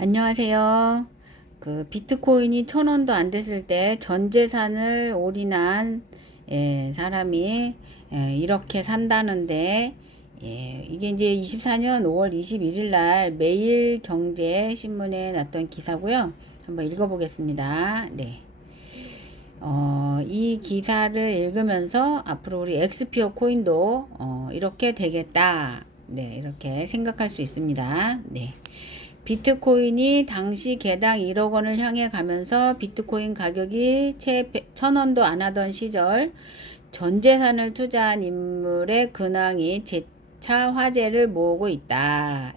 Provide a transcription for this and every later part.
안녕하세요. 비트코인이 1,000원도 안 됐을 때 전 재산을 올인한 사람이 이렇게 산다는데, 이게 이제 24년 5월 21일 날 매일경제신문에 났던 기사고요. 한번 읽어보겠습니다. 네. 이 기사를 읽으면서 앞으로 우리 엑스피어 코인도 이렇게 되겠다. 네, 이렇게 생각할 수 있습니다. 네. 비트코인이 당시 개당 1억 원을 향해 가면서 비트코인 가격이 채 1,000원도 안 하던 시절 전 재산을 투자한 인물의 근황이 재차 화제를 모으고 있다.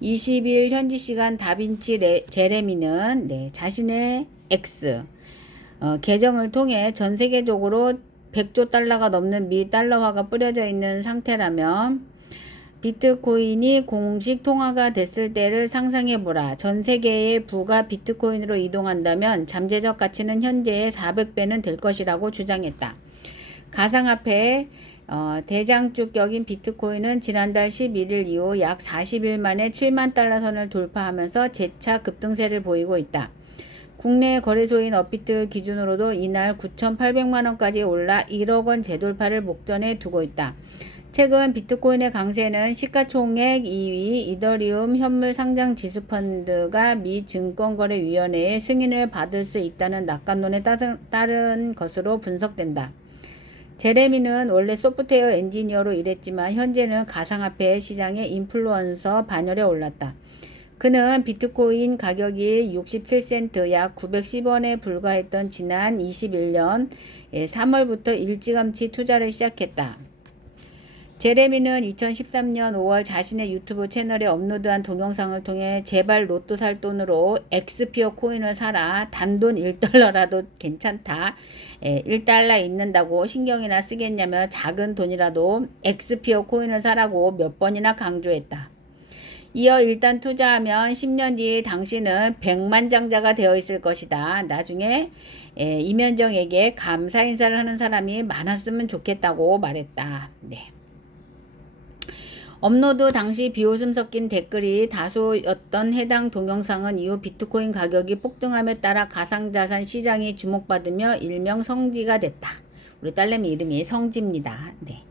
20일 현지 시간 다빈치 제레미는 자신의 X 계정을 통해 전 세계적으로 100조 달러가 넘는 미 달러화가 뿌려져 있는 상태라면 비트코인이 공식 통화가 됐을 때를 상상해보라. 전 세계의 부가 비트코인으로 이동한다면 잠재적 가치는 현재의 400배는 될 것이라고 주장했다. 가상화폐의 대장주격인 비트코인은 지난달 11일 이후 약 40일 만에 7만 달러 선을 돌파하면서 재차 급등세를 보이고 있다. 국내 거래소인 업비트 기준으로도 이날 9,800만원까지 올라 1억 원 재돌파를 목전에 두고 있다. 최근 비트코인의 강세는 시가총액 2위 이더리움 현물 상장 지수펀드가 미 증권거래위원회의 승인을 받을 수 있다는 낙관론에 따른 것으로 분석된다. 제레미는 원래 소프트웨어 엔지니어로 일했지만 현재는 가상화폐 시장의 인플루언서 반열에 올랐다. 그는 비트코인 가격이 67센트 약 910원에 불과했던 지난 21년 3월부터 일찌감치 투자를 시작했다. 제레미는 2013년 5월 자신의 유튜브 채널에 업로드한 동영상을 통해 제발 로또 살 돈으로 엑스피어 코인을 사라. 단돈 1달러라도 괜찮다. 1달러 있는다고 신경이나 쓰겠냐며 작은 돈이라도 엑스피어 코인을 사라고 몇 번이나 강조했다. 이어 일단 투자하면 10년 뒤 당신은 백만장자가 되어 있을 것이다. 나중에 이면정에게 감사 인사를 하는 사람이 많았으면 좋겠다고 말했다. 네. 업로드 당시 비웃음 섞인 댓글이 다수였던 해당 동영상은 이후 비트코인 가격이 폭등함에 따라 가상자산 시장이 주목받으며 일명 성지가 됐다. 우리 딸내미 이름이 성지입니다. 네.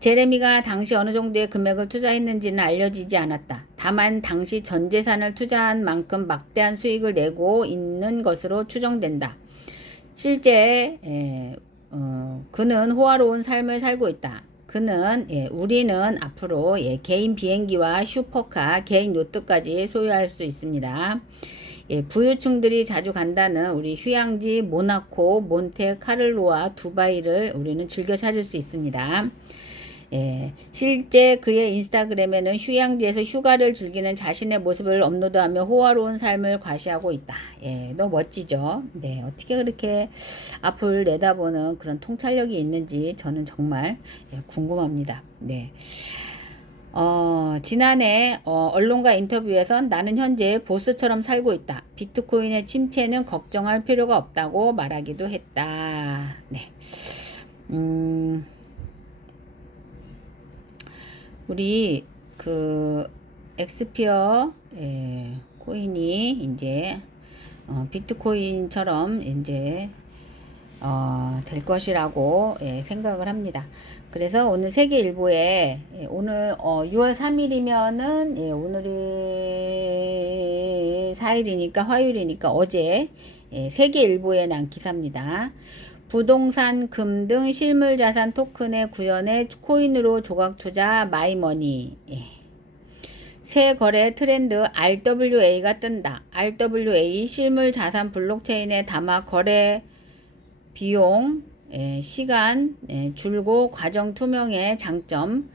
제레미가 당시 어느 정도의 금액을 투자했는지는 알려지지 않았다. 다만 당시 전 재산을 투자한 만큼 막대한 수익을 내고 있는 것으로 추정된다. 실제 그는 호화로운 삶을 살고 있다. 그는 우리는 앞으로 개인 비행기와 슈퍼카, 개인 요트까지 소유할 수 있습니다. 부유층들이 자주 간다는 우리 휴양지 모나코, 몬테카를로와 두바이를 우리는 즐겨 찾을 수 있습니다. 실제 그의 인스타그램에는 휴양지에서 휴가를 즐기는 자신의 모습을 업로드하며 호화로운 삶을 과시하고 있다. 너무 멋지죠? 네, 어떻게 그렇게 앞을 내다보는 그런 통찰력이 있는지 저는 정말 궁금합니다. 네. 지난해 언론과 인터뷰에선 나는 현재 보스처럼 살고 있다. 비트코인의 침체는 걱정할 필요가 없다고 말하기도 했다. 네. 우리 엑스피어 코인이 이제 비트코인처럼 이제 될 것이라고 생각을 합니다. 그래서 오늘 세계일보에 오늘 6월 3일이면은 오늘이 4일이니까 화요일이니까 어제 세계일보에 난 기사입니다. 부동산, 금 등 실물자산 토큰의 구현에 코인으로 조각 투자 마이머니. 새 거래 트렌드 RWA가 뜬다. RWA 실물자산 블록체인에 담아 거래 비용, 시간 줄고 과정 투명의 장점.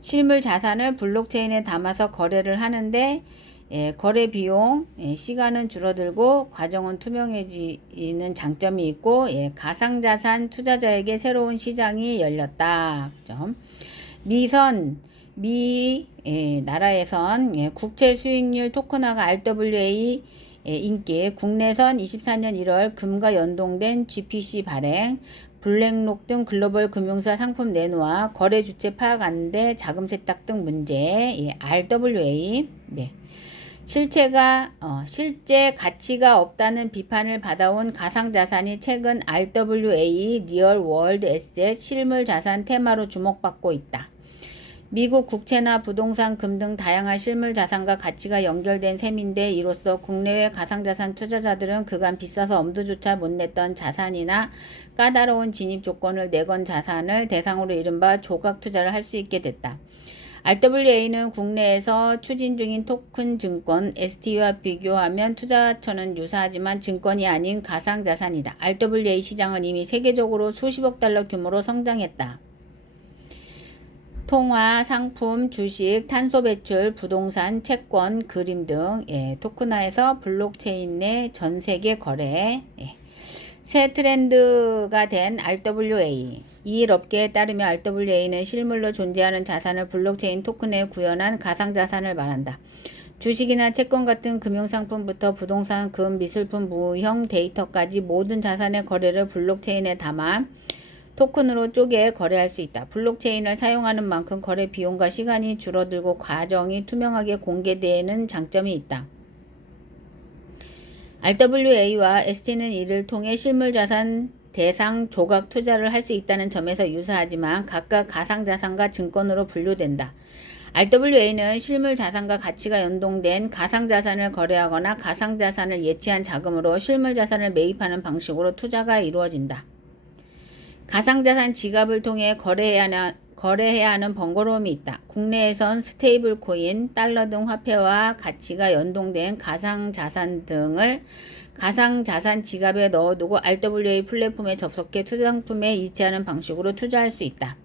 실물 자산을 블록체인에 담아서 거래를 하는데 거래 비용, 시간은 줄어들고 과정은 투명해지는 장점이 있고 가상자산 투자자에게 새로운 시장이 열렸다. 미 나라에선 국채 수익률 토큰화가 RWA 인기, 국내선 24년 1월 금과 연동된 GPC 발행, 블랙록 등 글로벌 금융사 상품 내놓아 거래 주체 파악 안돼, 자금 세탁 등 문제. 예, RWA. 네. 실제 가치가 없다는 비판을 받아온 가상자산이 최근 RWA 리얼 월드 에셋 실물 자산 테마로 주목받고 있다. 미국 국채나 부동산, 금 등 다양한 실물 자산과 가치가 연결된 셈인데, 이로써 국내외 가상자산 투자자들은 그간 비싸서 엄두조차 못 냈던 자산이나 까다로운 진입 조건을 내건 자산을 대상으로 이른바 조각 투자를 할 수 있게 됐다. RWA는 국내에서 추진 중인 토큰 증권 ST와 비교하면 투자처는 유사하지만 증권이 아닌 가상자산이다. RWA 시장은 이미 세계적으로 수십억 달러 규모로 성장했다. 통화, 상품, 주식, 탄소 배출, 부동산, 채권, 그림 등 토큰화해서 블록체인 내 전 세계 거래. 새 트렌드가 된 RWA. 이 업계에 따르면 RWA는 실물로 존재하는 자산을 블록체인 토큰에 구현한 가상자산을 말한다. 주식이나 채권 같은 금융상품부터 부동산, 금, 미술품, 무형 데이터까지 모든 자산의 거래를 블록체인에 담아 토큰으로 쪼개 거래할 수 있다. 블록체인을 사용하는 만큼 거래 비용과 시간이 줄어들고 과정이 투명하게 공개되는 장점이 있다. RWA와 ST는 이를 통해 실물자산 대상 조각 투자를 할 수 있다는 점에서 유사하지만 각각 가상자산과 증권으로 분류된다. RWA는 실물자산과 가치가 연동된 가상자산을 거래하거나 가상자산을 예치한 자금으로 실물자산을 매입하는 방식으로 투자가 이루어진다. 가상자산 지갑을 통해 거래해야 하는 번거로움이 있다. 국내에선 스테이블 코인, 달러 등 화폐와 가치가 연동된 가상자산 등을 가상자산 지갑에 넣어두고 RWA 플랫폼에 접속해 투자상품에 이체하는 방식으로 투자할 수 있다.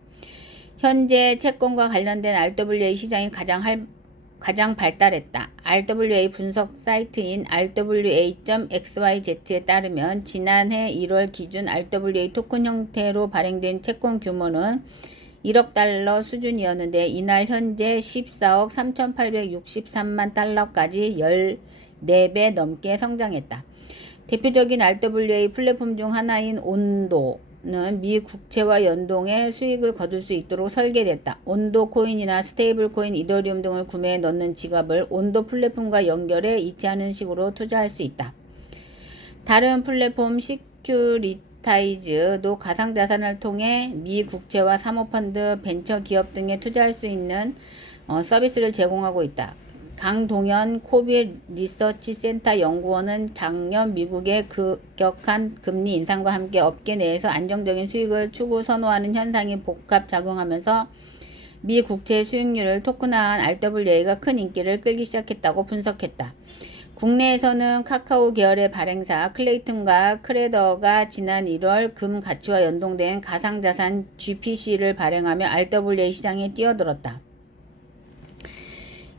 현재 채권과 관련된 RWA 시장이 가장 발달했다. RWA 분석 사이트인 rwa.xyz에 따르면 지난해 1월 기준 RWA 토큰 형태로 발행된 채권 규모는 1억 달러 수준이었는데, 이날 현재 14억 3,863만 달러까지 14배 넘게 성장했다. 대표적인 RWA 플랫폼 중 하나인 온도는 미 국채와 연동해 수익을 거둘 수 있도록 설계됐다. 온도 코인이나 스테이블 코인, 이더리움 등을 구매해 넣는 지갑을 온도 플랫폼과 연결해 이체하는 식으로 투자할 수 있다. 다른 플랫폼 시큐리타이즈도 가상자산을 통해 미 국채와 사모펀드, 벤처기업 등에 투자할 수 있는 서비스를 제공하고 있다. 강동현 코빌 리서치 센터 연구원은 작년 미국의 급격한 금리 인상과 함께 업계 내에서 안정적인 수익을 선호하는 현상이 복합작용하면서 미 국채 수익률을 토큰화한 RWA가 큰 인기를 끌기 시작했다고 분석했다. 국내에서는 카카오 계열의 발행사 클레이튼과 크레더가 지난 1월 금 가치와 연동된 가상자산 GPC를 발행하며 RWA 시장에 뛰어들었다.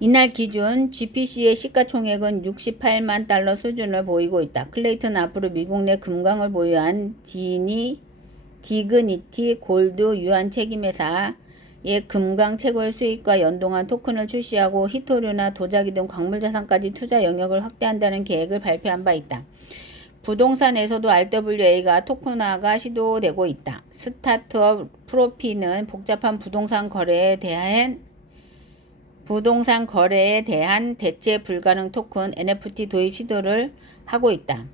이날 기준 GPC의 시가총액은 68만 달러 수준을 보이고 있다. 클레이튼 앞으로 미국 내 금광을 보유한 디그니티 골드 유한 책임회사의 금광 채굴 수익과 연동한 토큰을 출시하고 히토류나 도자기 등 광물자산까지 투자 영역을 확대한다는 계획을 발표한 바 있다. 부동산에서도 RWA가 토큰화가 시도되고 있다. 스타트업 프로피는 복잡한 부동산 거래에 대한 대체 불가능 토큰 NFT 도입 시도를 하고 있다.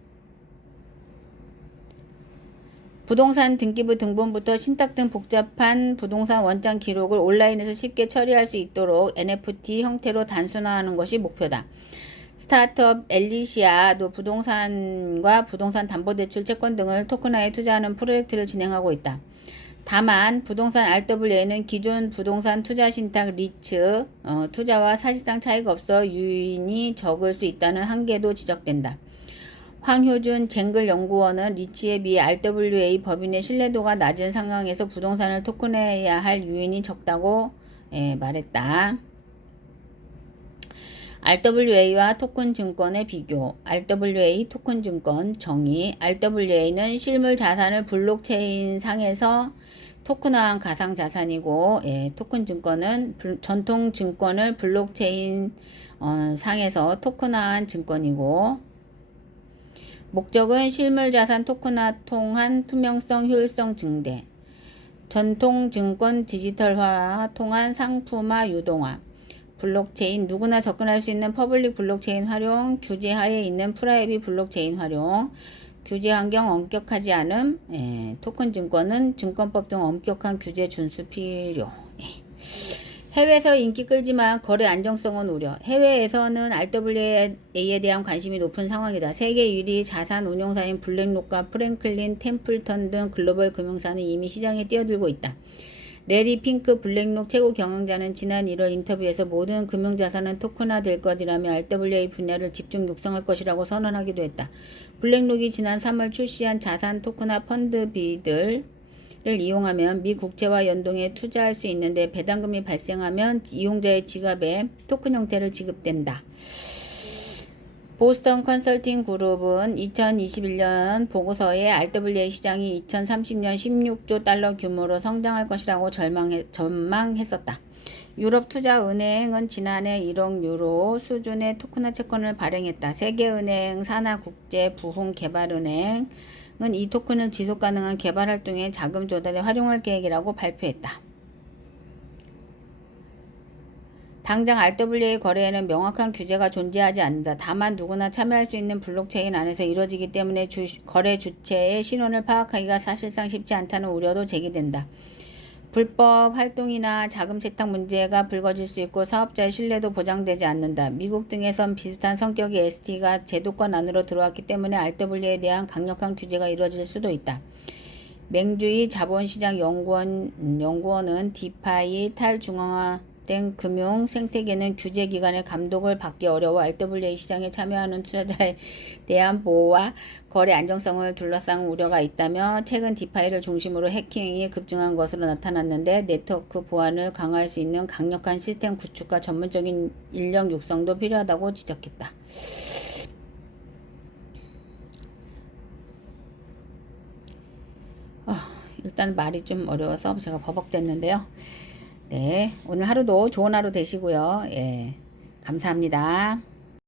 부동산 등기부 등본부터 신탁 등 복잡한 부동산 원장 기록을 온라인에서 쉽게 처리할 수 있도록 NFT 형태로 단순화하는 것이 목표다. 스타트업 엘리시아도 부동산과 부동산 담보대출 채권 등을 토큰화에 투자하는 프로젝트를 진행하고 있다. 다만 부동산 RWA는 기존 부동산 투자 신탁 리츠 투자와 사실상 차이가 없어 유인이 적을 수 있다는 한계도 지적된다. 황효준 쟁글 연구원은 리츠에 비해 RWA 법인의 신뢰도가 낮은 상황에서 부동산을 토큰화해야 할 유인이 적다고 말했다. RWA와 토큰 증권의 비교. RWA 토큰 증권 정의. RWA는 실물 자산을 블록체인 상에서 토큰화한 가상 자산이고, 토큰 증권은 전통 증권을 블록체인 상에서 토큰화한 증권이고, 목적은 실물 자산 토큰화 통한 투명성, 효율성 증대, 전통 증권 디지털화 통한 상품화 유동화, 블록체인 누구나 접근할 수 있는 퍼블릭 블록체인 활용, 규제하에 있는 프라이빗 블록체인 활용, 규제 환경 엄격하지 않음, 토큰 증권은 증권법 등 엄격한 규제 준수 필요. 해외에서 인기 끌지만 거래 안정성은 우려. 해외에서는 RWA에 대한 관심이 높은 상황이다. 세계 유리 자산 운용사인 블랙록과 프랭클린 템플턴 등 글로벌 금융사는 이미 시장에 뛰어들고 있다. 레리 핑크 블랙록 최고 경영자는 지난 1월 인터뷰에서 모든 금융자산은 토큰화 될 것이라며 RWA 분야를 집중 육성할 것이라고 선언하기도 했다. 블랙록이 지난 3월 출시한 자산 토큰화 펀드 비들을 이용하면 미 국채와 연동해 투자할 수 있는데 배당금이 발생하면 이용자의 지갑에 토큰 형태를 지급된다. 보스턴 컨설팅 그룹은 2021년 보고서에 RWA 시장이 2030년 16조 달러 규모로 성장할 것이라고 전망했었다. 유럽 투자은행은 지난해 1억 유로 수준의 토큰화 채권을 발행했다. 세계은행, 산하국제부흥개발은행은 이 토큰을 지속가능한 개발활동에 자금 조달에 활용할 계획이라고 발표했다. 당장 RWA 거래에는 명확한 규제가 존재하지 않는다. 다만 누구나 참여할 수 있는 블록체인 안에서 이루어지기 때문에 거래 주체의 신원을 파악하기가 사실상 쉽지 않다는 우려도 제기된다. 불법 활동이나 자금 세탁 문제가 불거질 수 있고 사업자의 신뢰도 보장되지 않는다. 미국 등에선 비슷한 성격의 ST가 제도권 안으로 들어왔기 때문에 RWA에 대한 강력한 규제가 이루어질 수도 있다. 맹주의 자본시장 연구원은 디파이 탈중앙화된 금융 생태계는 규제 기관의 감독을 받기 어려워 RWA 시장에 참여하는 투자자에 대한 보호와 거래 안정성을 둘러싼 우려가 있다며 최근 디파이를 중심으로 해킹이 급증한 것으로 나타났는데 네트워크 보안을 강화할 수 있는 강력한 시스템 구축과 전문적인 인력 육성도 필요하다고 지적했다. 일단 말이 좀 어려워서 제가 버벅댔는데요. 네, 오늘 하루도 좋은 하루 되시고요. 예, 감사합니다.